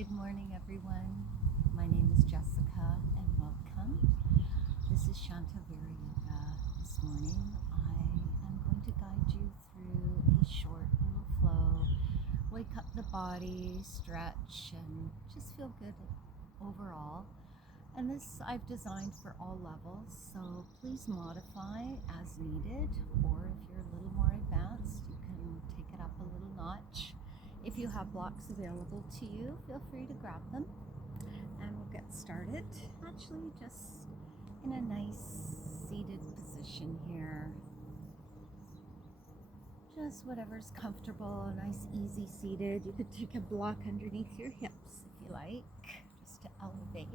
Good morning, everyone. My name is Jessica, and welcome. This is Shanta, Vira. This morning, I am going to guide you through a short little flow. Wake up the body, stretch, and just feel good overall. And this I've designed for all levels, so please modify as needed, or if you're a little more advanced, you can take it up a little notch. If you have blocks available to you, feel free to grab them, and we'll get started. Actually, just in a nice seated position here. Just whatever's comfortable, nice easy seated. You could take a block underneath your hips if you like, just to elevate.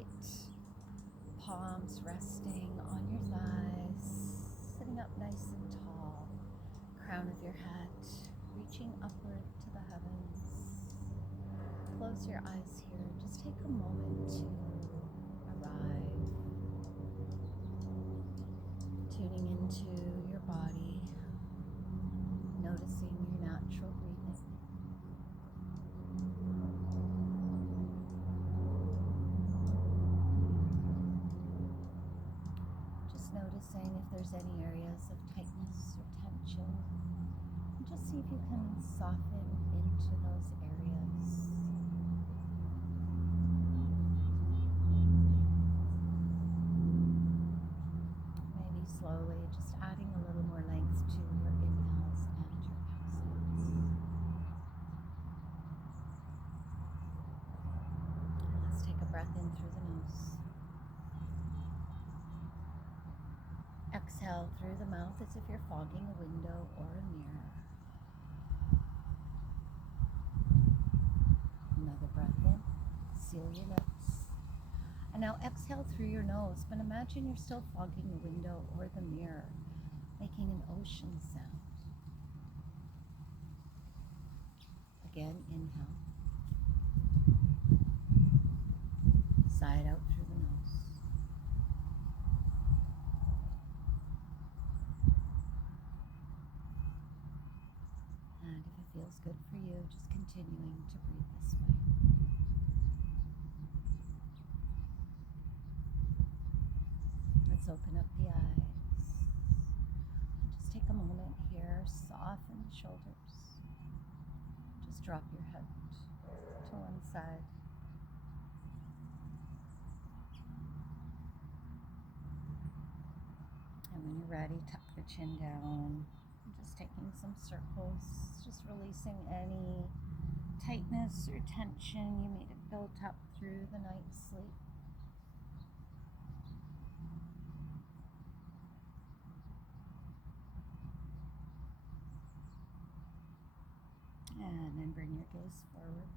Palms resting on your thighs, sitting up nice and tall. Crown of your head reaching upward to the heavens. Close your eyes here. Just take a moment to arrive. Tuning into your body, noticing your natural breathing. Just noticing if there's any areas of tightness or tension. And just see if you can soften into those areas. Maybe slowly just adding a little more length to your inhales and your exhales. And let's take a breath in through the nose. Exhale through the mouth as if you're fogging a window or a mirror. Another breath in. Seal your lips. And now exhale through your nose, but imagine you're still fogging the window or the mirror, making an ocean sound. Again, inhale. Sigh out through the nose. And if it feels good for you, just continuing to breathe this way. Let's open up the eyes. And just take a moment here, soften the shoulders. Just drop your head to one side. And when you're ready, tuck the chin down. Just taking some circles, just releasing any tightness or tension you may have built up through the night's sleep. And then bring your gaze forward.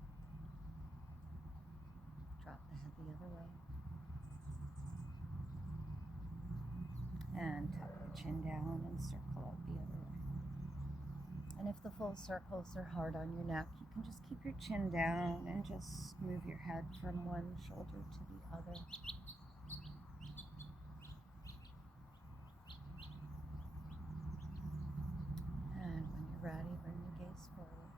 Drop the head the other way. And tuck the chin down and circle out the other way. And if the full circles are hard on your neck, you can just keep your chin down and just move your head from one shoulder to the other. And when you're ready, bring your gaze forward.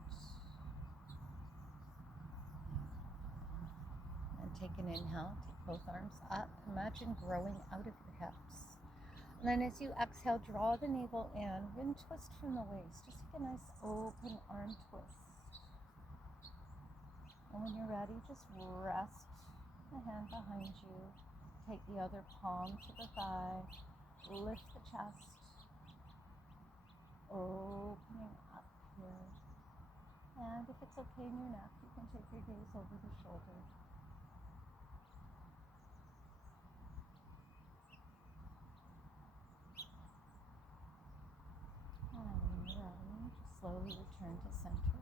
And take an inhale, take both arms up. Imagine growing out of your hips. And then as you exhale, draw the navel in, and twist from the waist. Just take a nice open arm twist. And when you're ready, just rest the hand behind you. Take the other palm to the thigh. Lift the chest. Opening up here. And if it's okay in your neck, you can take your gaze over the shoulder. And when you're ready, just slowly return to center.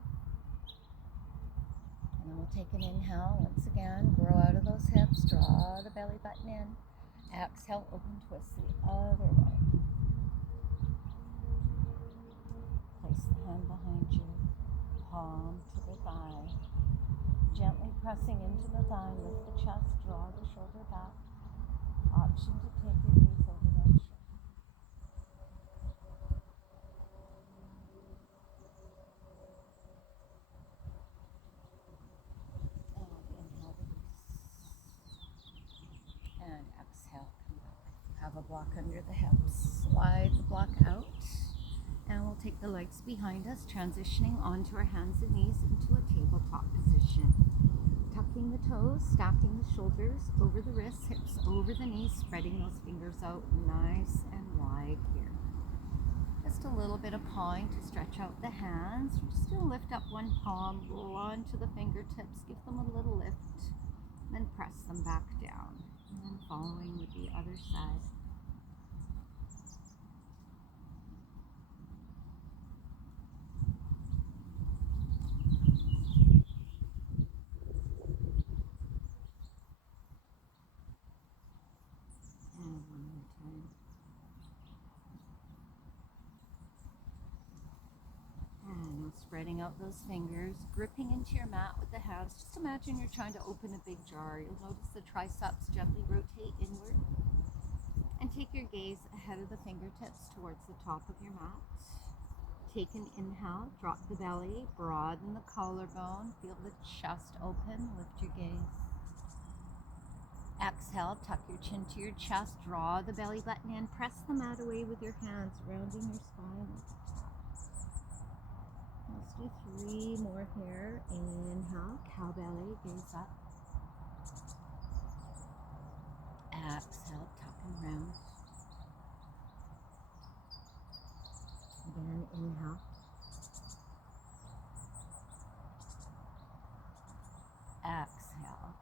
And then we'll take an inhale once again, grow out of those hips, draw the belly button in. Exhale, open twist the other way. Place the hand behind you, palm to the thigh. Gently pressing into the thigh, lift the chest, draw the shoulder back. Option to take your gaze over that shoulder. And inhale block under the hips. Slide the block out. And we'll take the legs behind us, transitioning onto our hands and knees into a tabletop position. Tucking the toes, stacking the shoulders over the wrists, hips over the knees, spreading those fingers out nice and wide here. Just a little bit of pawing to stretch out the hands. We're just going to lift up one palm, roll onto the fingertips, give them a little lift, then press them back down. And then following with the other side. Spreading out those fingers, gripping into your mat with the hands. Just imagine you're trying to open a big jar. You'll notice the triceps gently rotate inward. And take your gaze ahead of the fingertips towards the top of your mat. Take an inhale, drop the belly, broaden the collarbone, feel the chest open, lift your gaze. Exhale, tuck your chin to your chest, draw the belly button in, press the mat away with your hands, rounding your spine. Let's do 3 more here. Inhale, cow belly, gaze up. Exhale, tuck and round. Again, inhale. Exhale.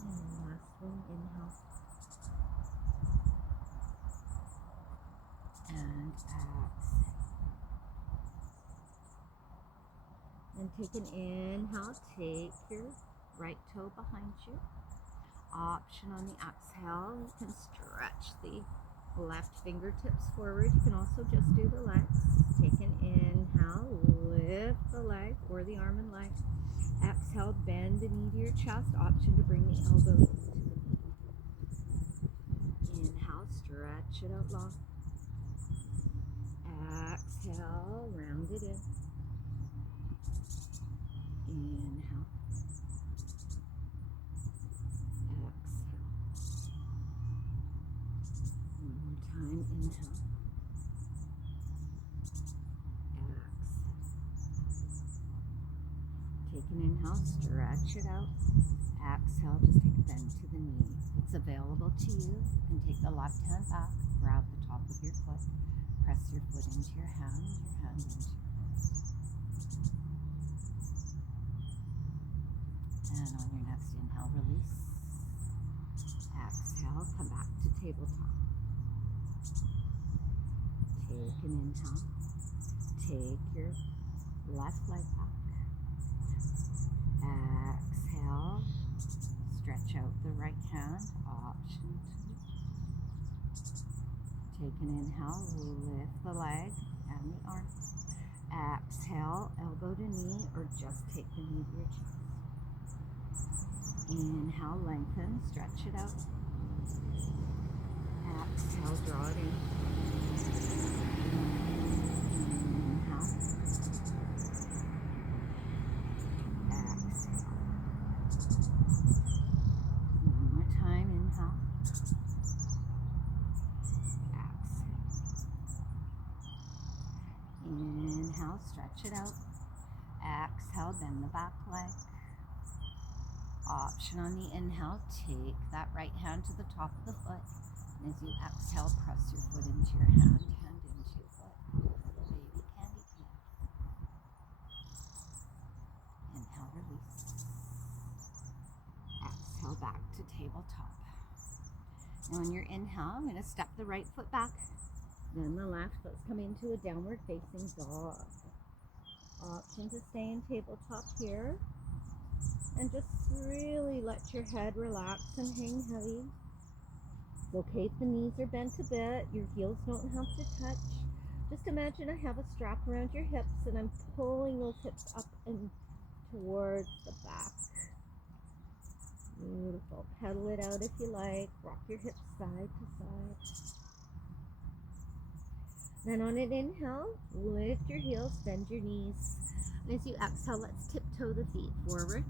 And last one, inhale. And exhale. And take an inhale, take your right toe behind you. Option on the exhale, you can stretch the left fingertips forward. You can also just do the legs. Take an inhale, lift the leg or the arm and leg. Exhale, bend the knee to your chest. Option to bring the elbows to the knee. Inhale, stretch it out long. Exhale, round it in. Inhale. Exhale. One more time, inhale. Exhale. Take an inhale, stretch it out. Exhale, just take a bend to the knee. It's available to you. You can take the left hand back, grab the top of your foot. Press your foot into your hand into your foot. And on your next inhale, release. Exhale, come back to tabletop. Take an inhale. Take your left leg back. Exhale. Stretch out the right hand. Option to take an inhale, lift the leg and the arm. Exhale, elbow to knee or just take the knee to your chest. Inhale, lengthen, stretch it out. Exhale, draw it in. Inhale. Exhale. One more time, inhale. Inhale, stretch it out. Exhale, bend the back leg. Option on the inhale, take that right hand to the top of the foot. And as you exhale, press your foot into your hand into your foot. Baby candy cane. Inhale, release. Exhale, back to tabletop. Now on your inhale, I'm going to step the right foot back. Then the left. Let's come into a downward facing dog. Option to stay in tabletop here. And just really let your head relax and hang heavy. It's okay if the knees are bent a bit. Your heels don't have to touch. Just imagine I have a strap around your hips and I'm pulling those hips up and towards the back. Beautiful. Pedal it out if you like. Rock your hips side to side. Then on an inhale, lift your heels, bend your knees. And as you exhale, let's tiptoe the feet forward.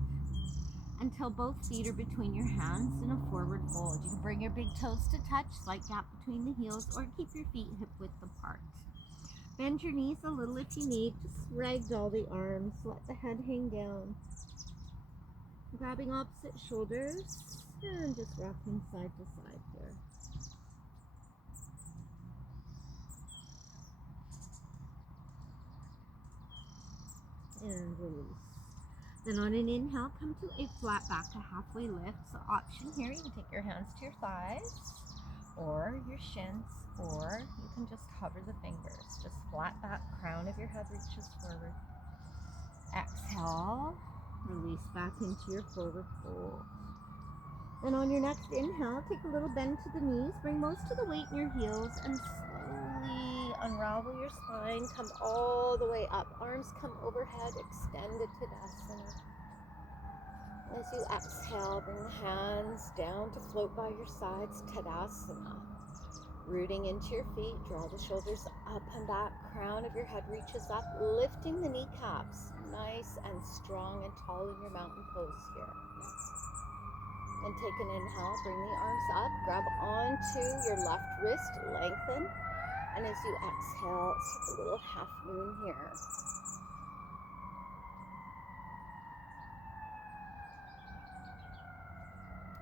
until both feet are between your hands in a forward fold. You can bring your big toes to touch, slight gap between the heels, or keep your feet hip width apart. Bend your knees a little if you need. Just ragdoll the arms. Let the head hang down. Grabbing opposite shoulders and just rocking side to side here. And release. Then on an inhale, come to a flat back, a halfway lift. So option here, you can take your hands to your thighs or your shins, or you can just hover the fingers. Just flat back, crown of your head reaches forward. Exhale, release back into your forward fold. Then on your next inhale, take a little bend to the knees, bring most of the weight in your heels, and slowly unravel your spine. Come all the way up. Arms come overhead, extended Tadasana. As you exhale, bring the hands down to float by your sides, Tadasana. Rooting into your feet, draw the shoulders up and back, crown of your head reaches up, lifting the kneecaps, nice and strong and tall in your mountain pose here. And take an inhale, bring the arms up, grab onto your left wrist, lengthen, and as you exhale, take a little half moon here.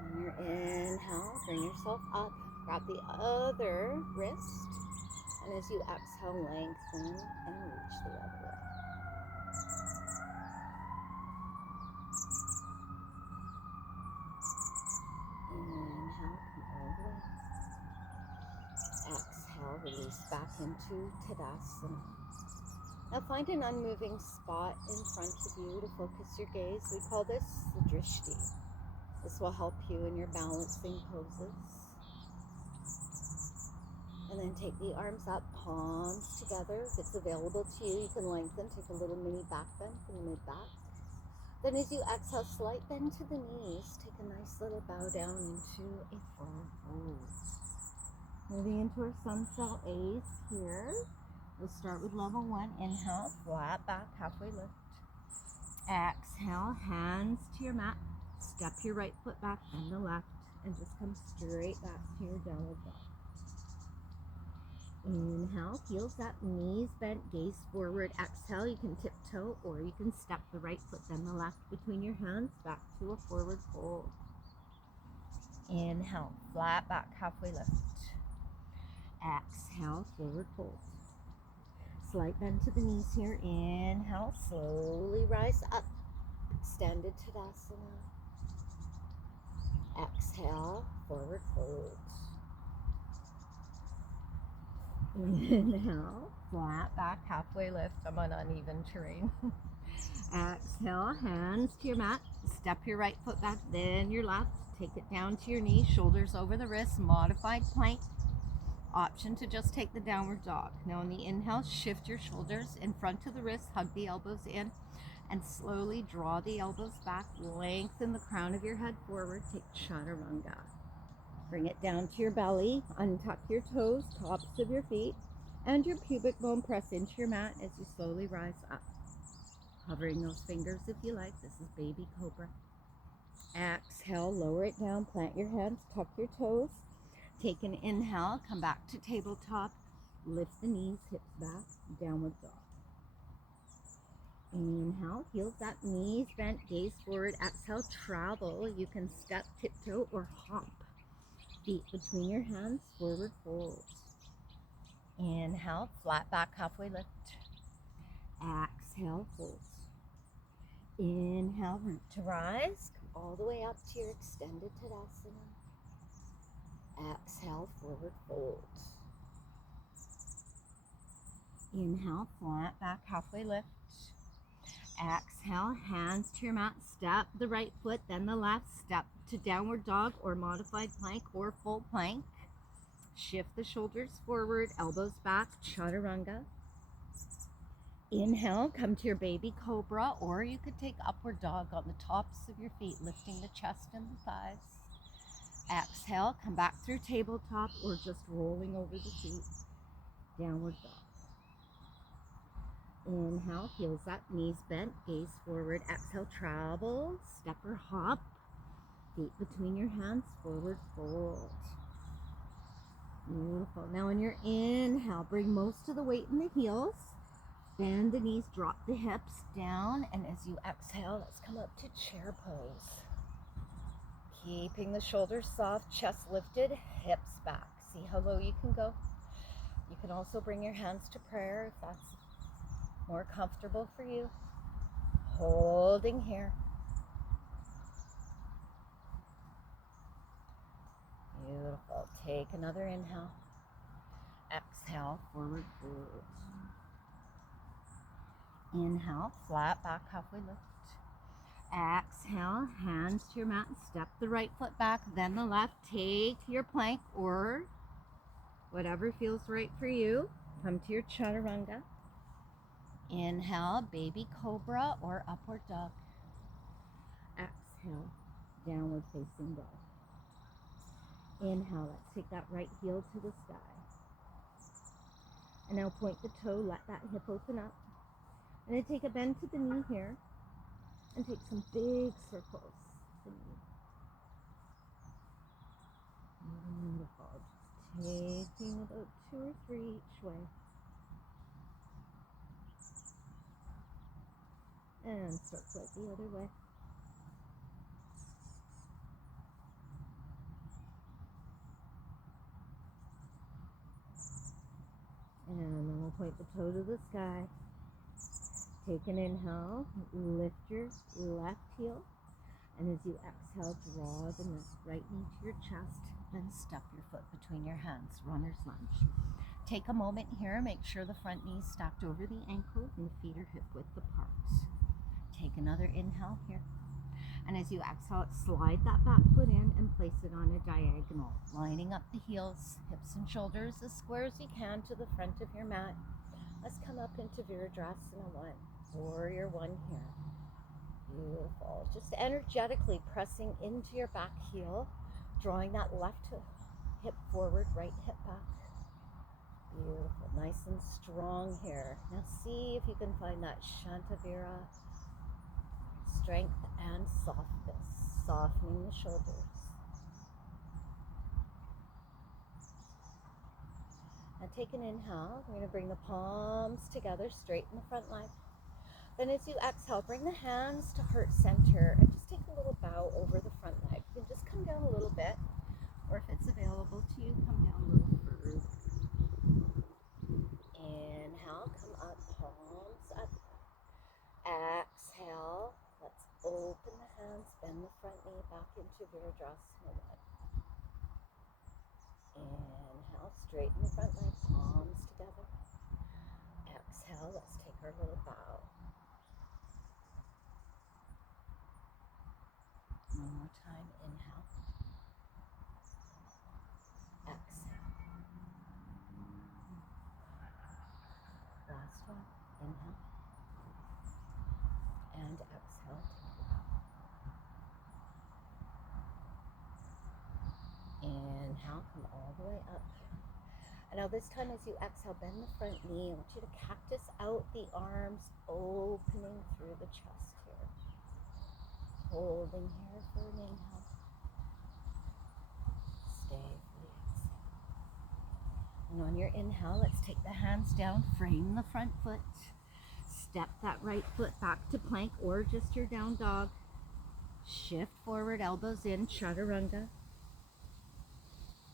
On your inhale, bring yourself up, grab the other wrist, and as you exhale, lengthen and reach the other way. Inhale, come all the way. Exhale, release back into Tadasana. Now find an unmoving spot in front of you to focus your gaze. We call this the drishti. This will help you in your balancing poses. And then take the arms up, palms together. If it's available to you, you can lengthen. Take a little mini back bend from the mid-back. Then as you exhale, slight bend to the knees. Take a nice little bow down into a forward fold. Moving into our Sun Salutation here. We'll start with level 1. Inhale, flat back, halfway lift. Exhale, hands to your mat. Step your right foot back, bend the left, and just come straight back to your downward dog. Inhale, heels up, knees bent, gaze forward. Exhale, you can tiptoe or you can step the right foot, then the left between your hands, back to a forward fold. Inhale, flat back, halfway lift. Exhale, forward fold. Slight bend to the knees here. Inhale, slowly rise up. Extended Tadasana. Exhale, forward fold. Inhale, flat back, halfway lift. I'm on uneven terrain. Exhale, hands to your mat. Step your right foot back, then your left. Take it down to your knee, shoulders over the wrists, modified plank. Option to just take the downward dog. Now on the inhale, shift your shoulders in front of the wrists, hug the elbows in, and slowly draw the elbows back. Lengthen the crown of your head forward. Take chaturanga. Bring it down to your belly. Untuck your toes, tops of your feet, and your pubic bone. Press into your mat as you slowly rise up. Hovering those fingers if you like. This is baby cobra. Exhale, lower it down, plant your hands, tuck your toes. Take an inhale, come back to tabletop, lift the knees, hips back, downward dog. Inhale, heels up, knees bent, gaze forward. Exhale, travel. You can step, tiptoe, or hop. Feet between your hands, forward fold. Inhale, flat back, halfway lift. Exhale, fold. Inhale, root to rise. Come all the way up to your extended Tadasana. Exhale, forward fold. Inhale, flat back, halfway lift. Exhale, hands to your mat. Step the right foot, then the left. Step to downward dog or modified plank or full plank. Shift the shoulders forward, elbows back, chaturanga. Inhale, come to your baby cobra, or you could take upward dog on the tops of your feet, lifting the chest and the thighs. Exhale, come back through tabletop or just rolling over the feet. Downward dog. Inhale, heels up, knees bent, gaze forward. Exhale, travel, step or hop. Feet between your hands, forward fold. Beautiful. Now on your inhale, bring most of the weight in the heels. Bend the knees, drop the hips down. And as you exhale, let's come up to chair pose. Keeping the shoulders soft, chest lifted, hips back. See how low you can go. You can also bring your hands to prayer if that's more comfortable for you. Holding here. Beautiful. Take another inhale. Exhale, forward fold. Inhale, flat back, halfway lift. Exhale, hands to your mat and step the right foot back, then the left. Take your plank or whatever feels right for you. Come to your chaturanga. Inhale, baby cobra or upward dog. Exhale, downward facing dog. Inhale, let's take that right heel to the sky. And now point the toe, let that hip open up. And then take a bend to the knee here. And take some big circles. Beautiful. Just taking about 2 or 3 each way. And circle it the other way. And then we'll point the toe to the sky. Take an inhale, lift your left heel, and as you exhale, draw the right knee to your chest, then step your foot between your hands, runner's lunge. Take a moment here, make sure the front knee is stacked over the ankle and the feet are hip width apart. Take another inhale here, and as you exhale, slide that back foot in and place it on a diagonal, lining up the heels, hips and shoulders as square as you can to the front of your mat. Let's come up into Virasana 1. Warrior 1 here. Beautiful. Just energetically pressing into your back heel, drawing that left hip forward, right hip back. Beautiful. Nice and strong here. Now see if you can find that Shanta Vira. Strength and softness. Softening the shoulders. And take an inhale. We're going to bring the palms together, straighten the front leg. Then as you exhale, bring the hands to heart center and just take a little bow over the front leg. You can just come down a little bit, or if it's available to you, come down a little further. Inhale, come up, palms up. Exhale, let's open the hands, bend the front knee back into Virasana 1. Inhale, straighten the front leg, palms together. Exhale, let's take our little bow. One more time, inhale. Exhale. Last one, inhale. And exhale, take it out. Inhale, come all the way up. And now this time as you exhale, bend the front knee. I want you to cactus out the arms, opening through the chest here. Holding here for an inhale. Stay for the exhale. And on your inhale, let's take the hands down, frame the front foot. Step that right foot back to plank or just your down dog. Shift forward, elbows in, chaturanga.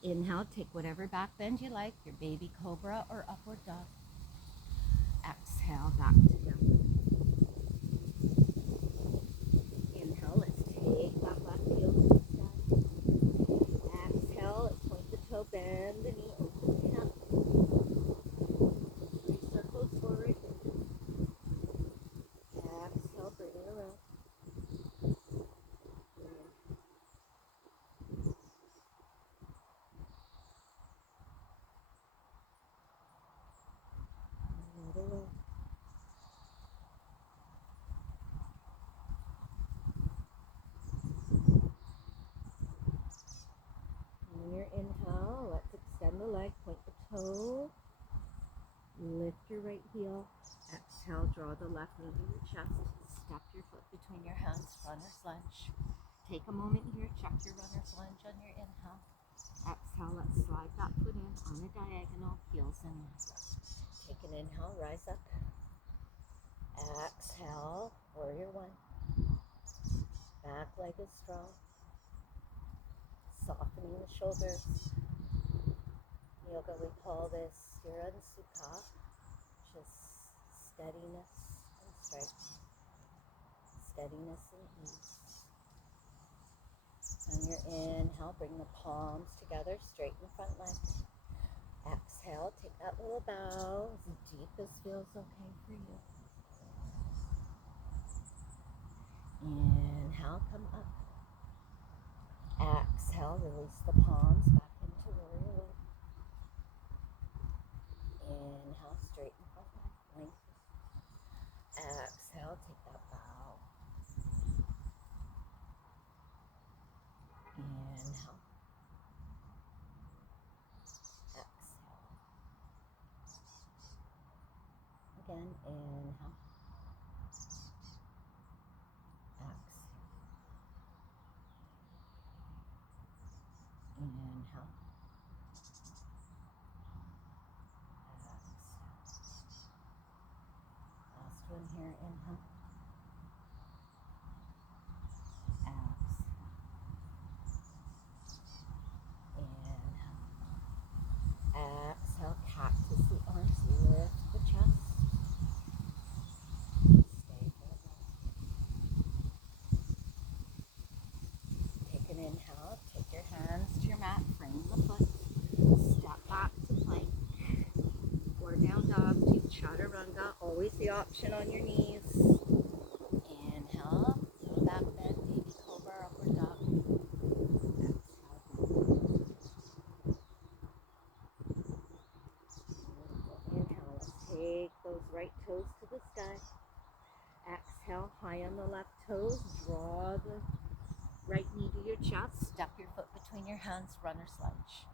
Inhale, take whatever back bend you like, your baby cobra or upward dog. Exhale, back together. Inhale, let's take that left heel to the sky. Exhale, let's point the toe, bend the knee, open the hip. Circles forward. Exhale, bring it around. Another way. On your inhale, let's extend the leg, point the toe, lift your right heel, exhale. Exhale, draw the left knee to your chest. Step your foot between your hands, runner's lunge. Take a moment here, check your runner's lunge on your inhale. Exhale, let's slide that foot in on a diagonal, heels in. Take an inhale, rise up. Exhale, warrior one. Back leg is strong. Softening the shoulders. Yoga, we call this Vira and Sukha, which is steadiness and strength. Steadiness and ease. On your inhale, bring the palms together, straighten front leg. Exhale, take that little bow as deep as feels okay for you. Inhale, come up. Exhale, release the palms back into warrior one. Inhale, straighten front leg, lengthen. Exhale, take that bow. Inhale. Exhale. Again, inhale. Inhale. Exhale. Last one here, inhale. Exhale. Exhale, cactus the arms, lift the chest. Stay for a minute. Take an inhale, take your hands to your mat, frame the foot. Step back to plank. Or down dog to chaturanga, always the option on your knees. Inhale, little back bend, baby cobra, upward dog. Inhale, let's take those right toes to the sky. Exhale, high on the left toes, draw the right knee to your chest, step your foot between your hands, runner's lunge.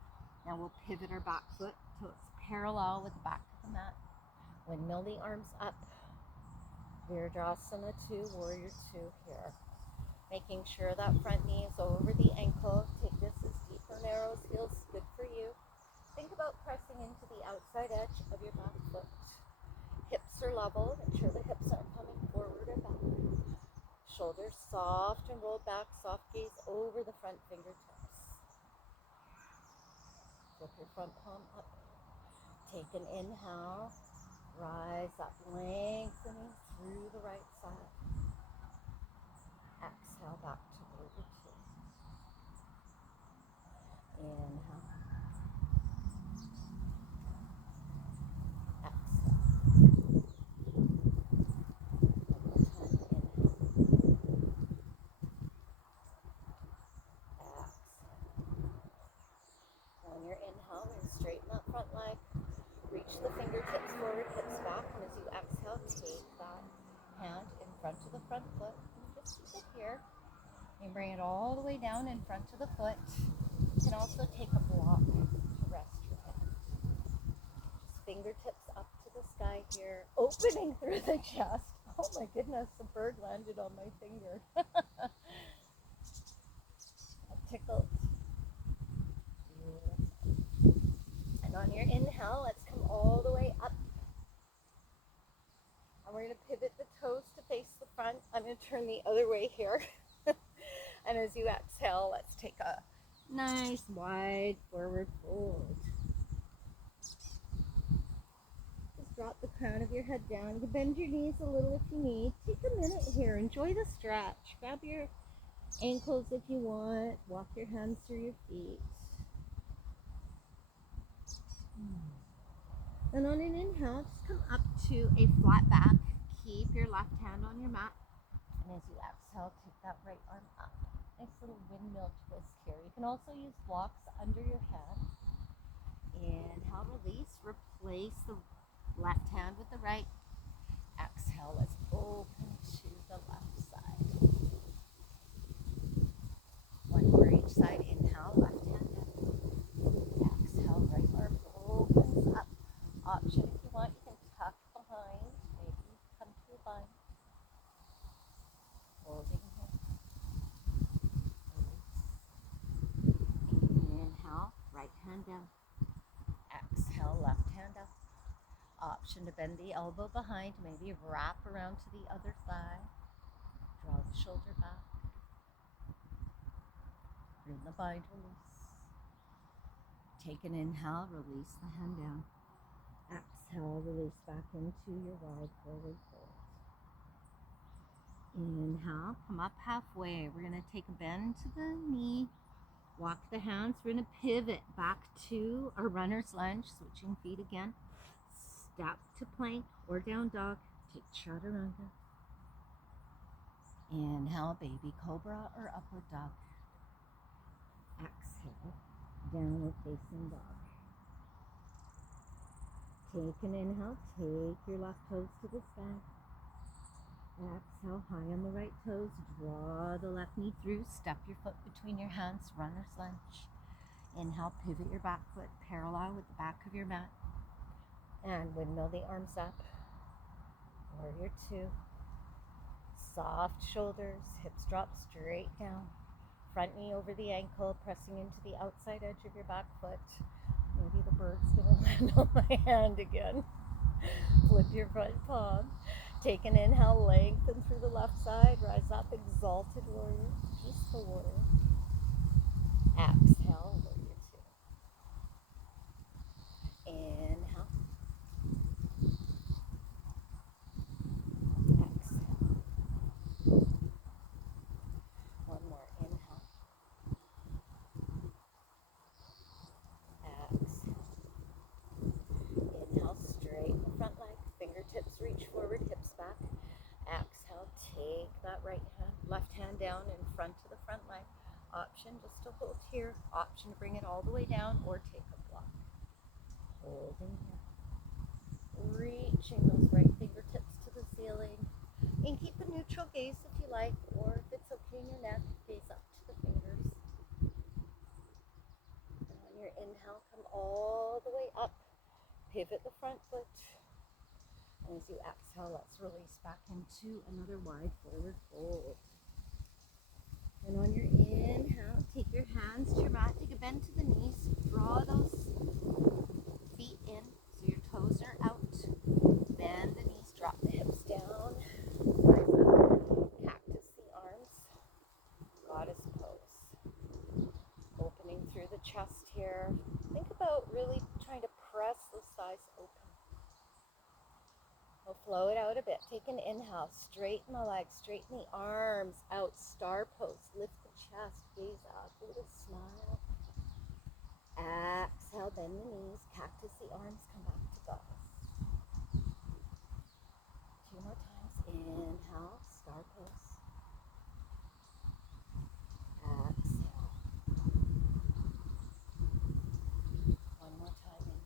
Now we'll pivot our back foot so it's parallel with the back of the mat. Windmill the arms up. Virasana 2, warrior 2 here. Making sure that front knee is over the ankle. Take this as deep or narrow as feels good for you. Think about pressing into the outside edge of your back foot. Hips are level. Make sure the hips aren't coming forward or back. Shoulders soft and rolled back. Soft gaze over the front fingertips. Flip your front palm up. Take an inhale. Rise up, lengthening through the right side. Exhale back to over 2. Inhale. Exhale. One more time. Inhale. Exhale. On your inhale, we're going to straighten that front leg. Reach the fingertips forward, hips back, and as you exhale, take that hand in front of the front foot. And just keep it here. And bring it all the way down in front of the foot. You can also take a block to rest your head. Just fingertips up to the sky here, opening through the chest. Oh my goodness, a bird landed on my finger. I tickled. And on your inhale, let's come all the way up. And we're going to pivot the toes to face the front. I'm going to turn the other way here. And as you exhale, let's take a nice wide forward fold. Just drop the crown of your head down. You can bend your knees a little if you need. Take a minute here. Enjoy the stretch. Grab your ankles if you want. Walk your hands through your feet. And on an inhale, just come up to a flat back. Keep your left hand on your mat. And as you exhale, take that right arm up. Nice little windmill twist here. You can also use blocks under your head. Inhale, release. Replace the left hand with the right. Exhale, let's open to the left side. One more each side. Inhale, left hand down. Exhale, right arm opens up. Option if you want, you can tuck behind, maybe hand down. Exhale, left hand up. Option to bend the elbow behind, maybe wrap around to the other thigh. Draw the shoulder back. Bring the bind, release. Take an inhale, release the hand down. Exhale, release back into your wide forward fold. Inhale, come up halfway. We're going to take a bend to the knee. Walk the hands. We're going to pivot back to our runner's lunge, switching feet again. Step to plank or down dog. Take chaturanga. Inhale, baby cobra or upward dog. Exhale, downward facing dog. Take an inhale, take your left toes to the sky. Exhale, high on the right toes, draw the left knee through, step your foot between your hands, runner's lunge. Inhale, pivot your back foot parallel with the back of your mat. And windmill the arms up. Warrior two. Soft shoulders, hips drop straight down. Front knee over the ankle, pressing into the outside edge of your back foot. Maybe the bird's gonna land on my hand again. Flip your front palm. Take an inhale, lengthen through the left side, rise up, exalted warrior, peaceful warrior. Exhale, warrior two. Inhale. Exhale. One more, inhale. Exhale. Inhale, straighten the front leg, fingertips reach forward, hips back. Exhale, take that left hand down in front of the front leg. Option just to hold here, option to bring it all the way down or take a block. Holding here. Reaching those right fingertips to the ceiling. And keep a neutral gaze if you like, or if it's okay in your neck, gaze up to the fingers. And on your inhale, come all the way up. Pivot the front foot. And as you exhale, let's release back into another wide forward fold. And on your inhale, take your hands to your mat, take a bend to the knees, draw those feet in so your toes are out. Bend the knees, drop the hips down, rise up, cactus the arms, goddess pose. Opening through the chest here. Think about really trying to press those thighs open. We'll flow it out a bit. Take an inhale, straighten the legs, straighten the arms out, star pose, lift the chest, gaze up, a little smile. Exhale, bend the knees, cactus the arms, come back to goddess. Two more times, inhale, star pose. Exhale. One more time, inhale.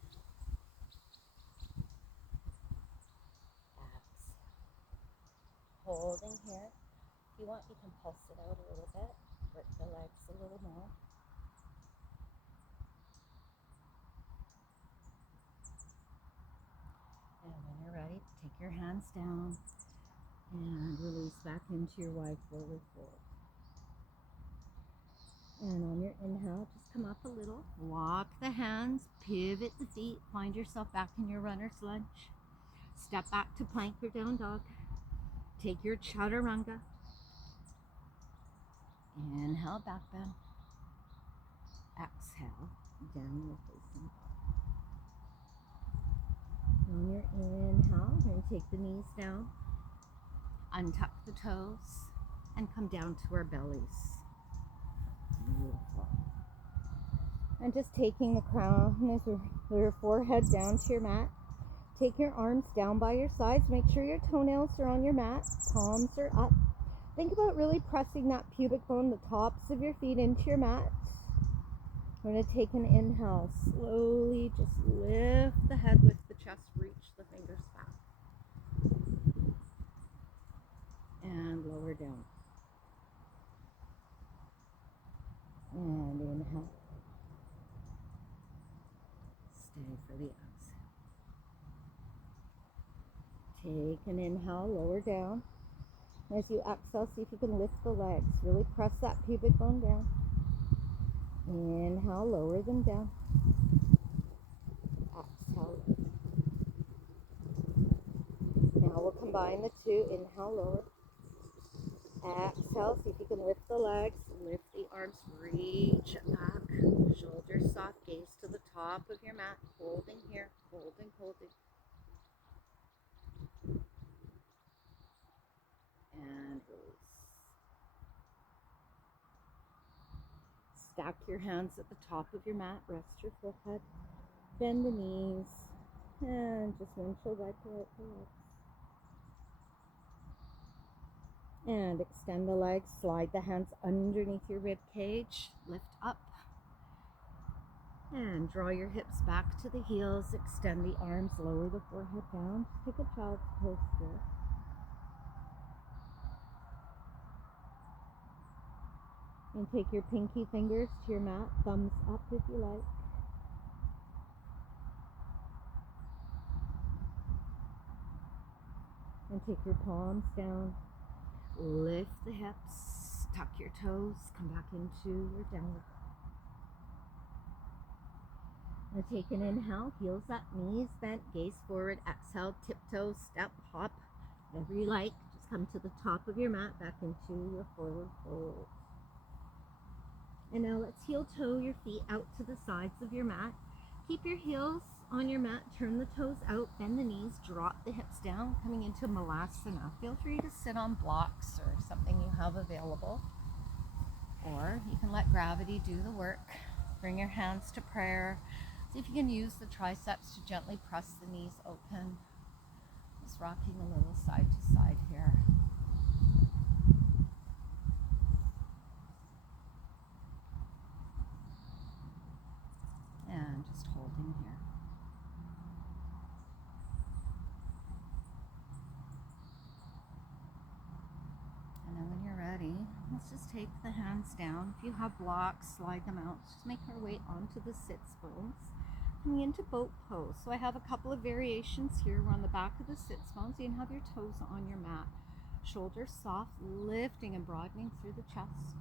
Holding here. If you want, you can pulse it out a little bit. Work the legs a little more. And when you're ready, take your hands down and release back into your wide forward fold. And on your inhale, just come up a little. Walk the hands, pivot the feet, find yourself back in your runner's lunge. Step back to plank or down dog. Take your chaturanga. Inhale, back bend. Exhale, downward facing dog. On your inhale, you're going to take the knees down, untuck the toes, and come down to our bellies. Beautiful. And just taking the crown of your forehead down to your mat. Take your arms down by your sides. Make sure your toenails are on your mat. Palms are up. Think about really pressing that pubic bone, the tops of your feet into your mat. We're going to take an inhale. Slowly just lift the head, lift the chest, reach the fingers back. And lower down. And inhale. Stay for the exhale. Take an inhale, lower down. As you exhale, see if you can lift the legs. Really press that pubic bone down. Inhale, lower them down. Exhale. Now we'll combine the two. Inhale, lower. Exhale, see if you can lift the legs, lift the arms, reach it back. Shoulders soft, gaze to the top of your mat. Holding here, holding, holding. And release. Stack your hands at the top of your mat. Rest your forehead. Bend the knees. And just windshield wiper out the legs. And extend the legs. Slide the hands underneath your rib cage. Lift up. And draw your hips back to the heels. Extend the arms. Lower the forehead down. Just take a child's pose here. And take your pinky fingers to your mat. Thumbs up if you like. And take your palms down. Lift the hips. Tuck your toes. Come back into your downward. Now take an inhale, heels up, knees bent, gaze forward, exhale, tiptoe, step, hop, whatever you like. Just come to the top of your mat, back into your forward fold. And now let's heel toe your feet out to the sides of your mat. Keep your heels on your mat, turn the toes out, bend the knees, drop the hips down, coming into Malasana. Feel free to sit on blocks or something you have available. Or you can let gravity do the work. Bring your hands to prayer. See if you can use the triceps to gently press the knees open. Just rocking a little side to side here. And just holding here. And then when you're ready, let's just take the hands down. If you have blocks, slide them out. Just make our way onto the sits bones. Coming into boat pose. So I have a couple of variations here. We're on the back of the sits bones. You can have your toes on your mat. Shoulders soft, lifting and broadening through the chest.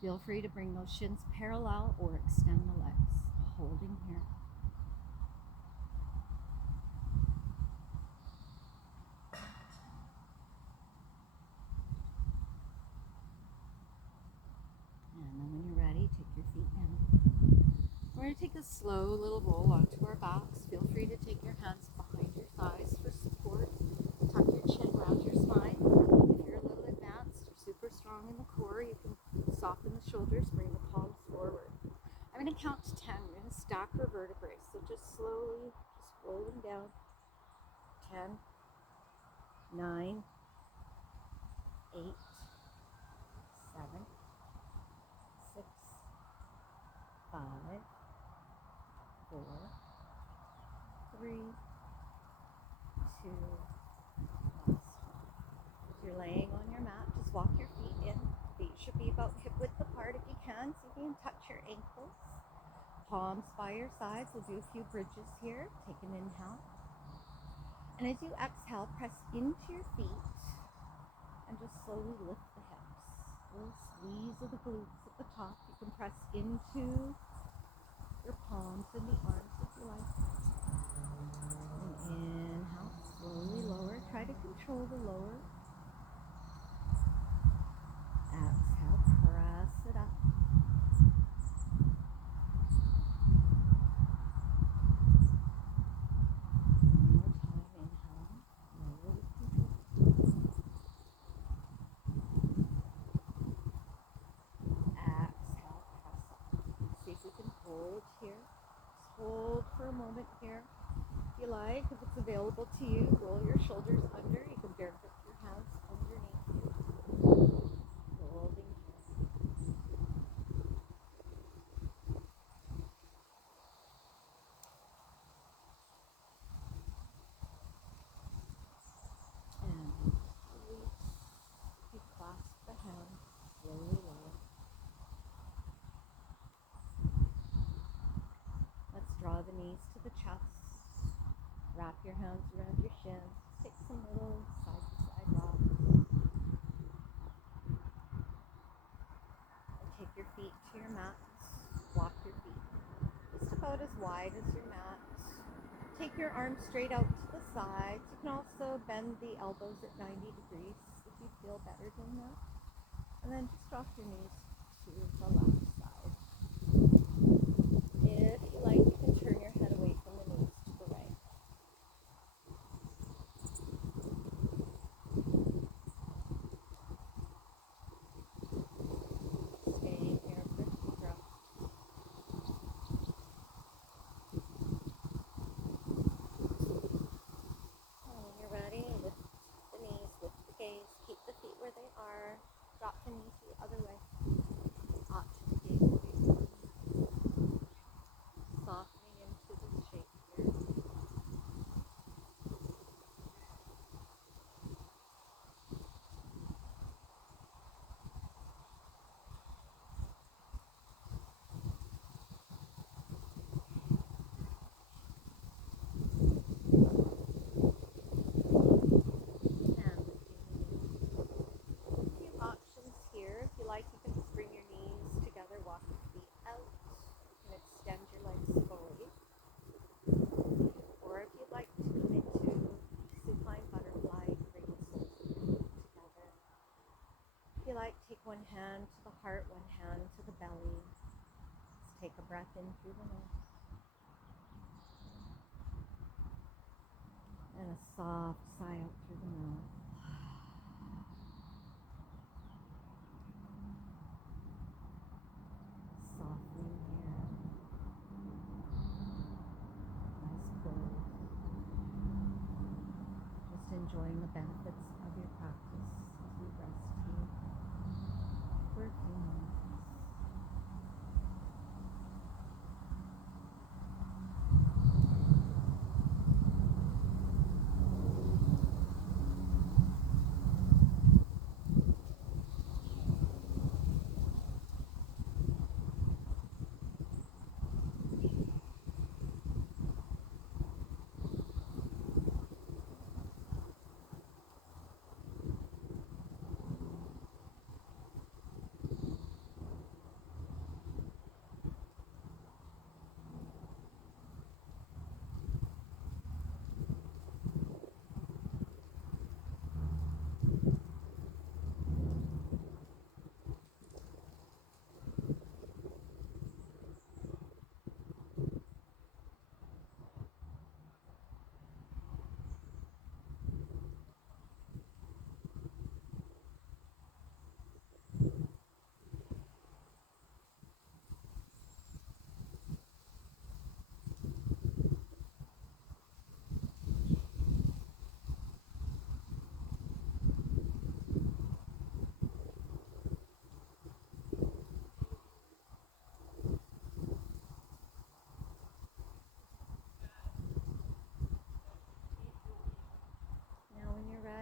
Feel free to bring those shins parallel or extend the legs. Holding here. And then when you're ready, take your feet in. We're going to take a slow little roll onto our backs. Feel free to take your hands behind your thighs for support. Tuck your chin around your spine. If you're a little advanced or super strong in the core, you can soften the shoulders, bring the palms forward. I'm going to count to 10. We're going to stack our vertebrae. So just slowly, just roll them down. 10, 9, 8, 7, 6, 5, 4, 3, 2, last. If you're laying on your mat, just walk your feet in. Feet should be about hip width apart if you can, so you can touch your ankles. Palms by your sides. We'll do a few bridges here. Take an inhale. And as you exhale, press into your feet and just slowly lift the hips. A little squeeze of the glutes at the top. You can press into your palms and the arms if you like. And inhale, slowly lower. Try to control the lower. Exhale, press it up. One more time, inhale, lower with control. Exhale, press up. See if we can hold here. Just hold for a moment here. If you like, if it's available to you, roll your shoulders under. You can barefoot your hands underneath you. Holding here. And release. You clasp the hands, slowly lower. Let's draw the knees to the chest. Wrap your hands around your shins. Take some little side-to-side rocks. And take your feet to your mats. walk your feet just about as wide as your mat. Take your arms straight out to the sides. You can also bend the elbows at 90 degrees if you feel better doing that. And then just drop your knees to the left side. If you like, you can turn your head away from the knees to the right. Staying here for a few breaths. And when you're ready, lift the knees, lift the gaze, keep the feet where they are. Drop the knees the other way. Out to the gaze. Softening into this shape here. Here. If you like, you can just bring your knees together, walk your feet out, and extend your legs fully. Or if you'd like to come into supine butterfly, bring the soles of your feet together. If you like, take one hand to the heart, one hand to the belly. Just take a breath in through the nose. And a soft sigh out through the mouth. Softening here. Eyes closed. Just enjoying the benefits of your practice as you rest here for a few moments.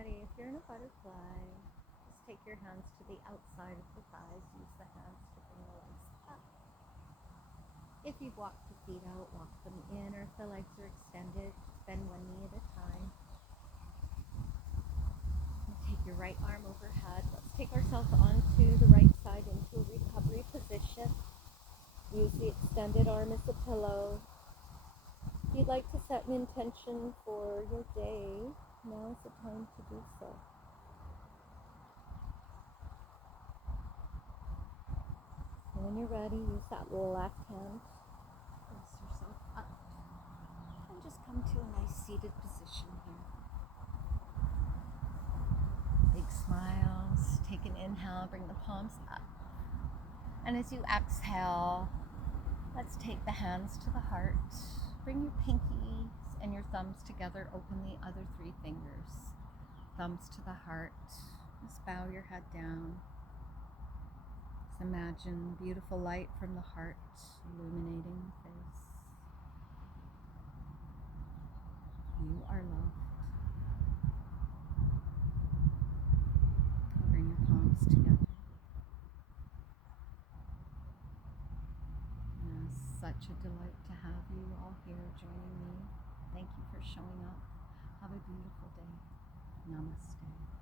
If you're in a butterfly, just take your hands to the outside of the thighs. Use the hands to bring the legs up. If you've walked the feet out, walk them in, or if the legs are extended, bend one knee at a time. And take your right arm overhead. Let's take ourselves onto the right side into a recovery position. Use the extended arm as a pillow. If you'd like to set an intention for your day, now is the time to do so. And when you're ready, use that left hand. Raise yourself up. And just come to a nice seated position here. Big smiles. Take an inhale, bring the palms up. And as you exhale, let's take the hands to the heart. Bring your pinkies and your thumbs together, open the other three fingers. Thumbs to the heart. Just bow your head down. Just imagine beautiful light from the heart illuminating the face. You are loved. Bring your palms together. It's such a delight to have you all here joining me. Thank you for showing up. Have a beautiful day. Namaste.